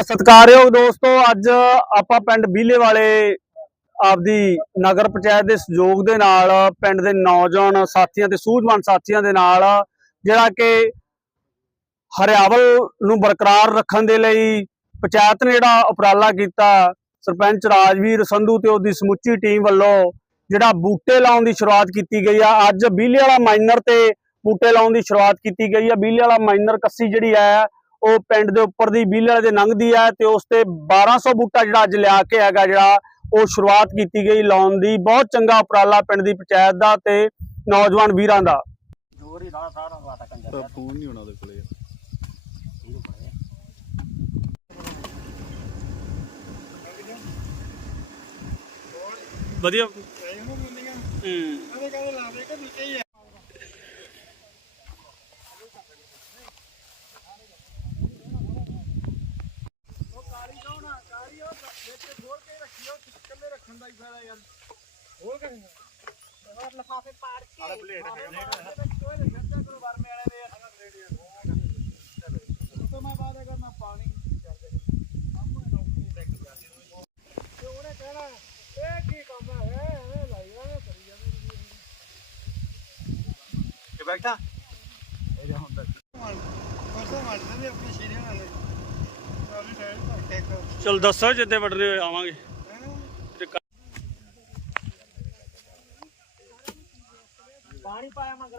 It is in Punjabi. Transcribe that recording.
ਸਤਿਕਾਰਯੋਗ ਦੋਸਤੋ, ਅੱਜ ਆਪਾਂ ਪਿੰਡ ਬੀਲੇ ਵਾਲੇ ਆਪਦੀ ਨਗਰ ਪੰਚਾਇਤ ਦੇ ਸਹਿਯੋਗ ਦੇ ਨਾਲ, ਪਿੰਡ ਦੇ ਨੌਜਵਾਨ ਸਾਥੀਆਂ ਤੇ ਸੂਝਵਾਨ ਸਾਥੀਆਂ ਦੇ ਨਾਲ, ਜਿਹੜਾ ਕਿ ਹਰਿਆਵਲ ਨੂੰ ਬਰਕਰਾਰ ਰੱਖਣ ਦੇ ਲਈ ਪੰਚਾਇਤ ਨੇ ਜਿਹੜਾ ਉਪਰਾਲਾ ਕੀਤਾ, ਸਰਪੰਚ ਰਾਜਵੀਰ ਸੰਧੂ ਤੇ ਉਹਦੀ ਸਮੁੱਚੀ ਟੀਮ ਵੱਲੋਂ ਜਿਹੜਾ ਬੂਟੇ ਲਾਉਣ ਦੀ ਸ਼ੁਰੂਆਤ ਕੀਤੀ ਗਈ ਆ। ਅੱਜ ਬੀਲੇ ਵਾਲਾ ਮਾਈਨਰ ਤੇ ਬੂਟੇ ਲਾਉਣ ਦੀ ਸ਼ੁਰੂਆਤ ਕੀਤੀ ਗਈ ਆ। ਬੀਲੇ ਵਾਲਾ ਮਾਈਨਰ ਕੱਸੀ ਜਿਹੜੀ ਹੈ ਉਹ ਪਿੰਡ ਦੇ ਉੱਪਰ ਦੀ ਬੀਲੇ ਵਾਲੇ ਦੇ ਲੰਘਦੀ ਹੈ ਤੇ ਉਸ ਤੇ 1200 ਬੂਟਾ ਜਿਹੜਾ ਅੱਜ ਲਿਆ ਕੇ ਹੈਗਾ ਜਿਹੜਾ ਉਹ ਸ਼ੁਰੂਆਤ ਕੀਤੀ ਗਈ ਲਾਉਣ ਦੀ। ਬਹੁਤ ਚੰਗਾ ਉਪਰਾਲਾ ਪਿੰਡ ਦੀ ਪੰਚਾਇਤ ਦਾ ਤੇ ਨੌਜਵਾਨ ਵੀਰਾਂ ਦਾ। ਤਾਂ ਫੋਨ ਨਹੀਂ ਹੋਣਾ ਉਹਦੇ ਕੋਲੇ। ਵਧੀਆ। ਹੂੰ। ਕਿ ਬੈਠਾ। ਚਲ ਦੱਸੋ ਜਿੱਦੇ ਵੱਢਦੇ ਹੋਏ ਆਵਾਂਗੇ। પાણી પાયા માં